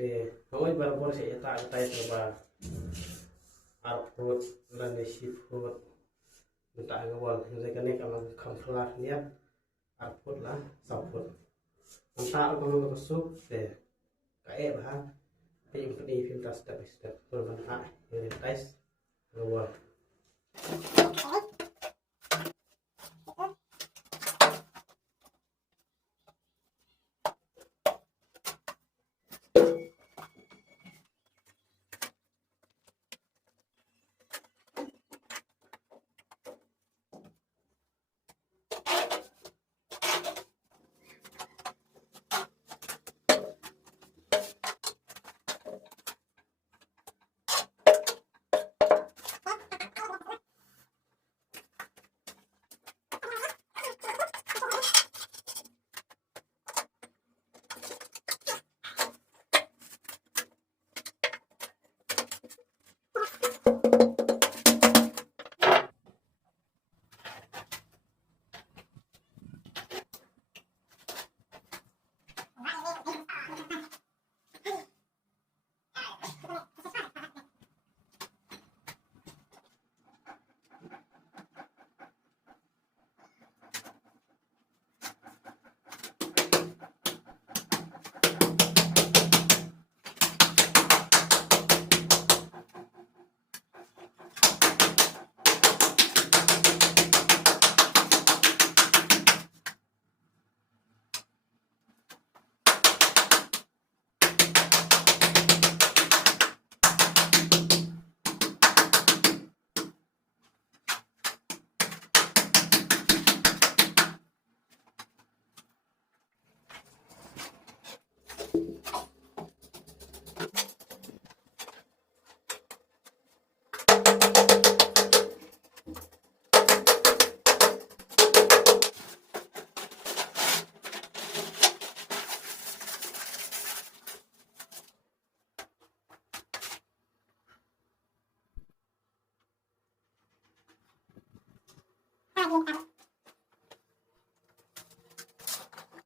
Hongoi barapor se eta tai terba arput dan seafood minta ngawal saya kene kalau kamflar niat arput lah saput entah kalau masuk kae bah ini film step by step bermanfaat ini guys ngawal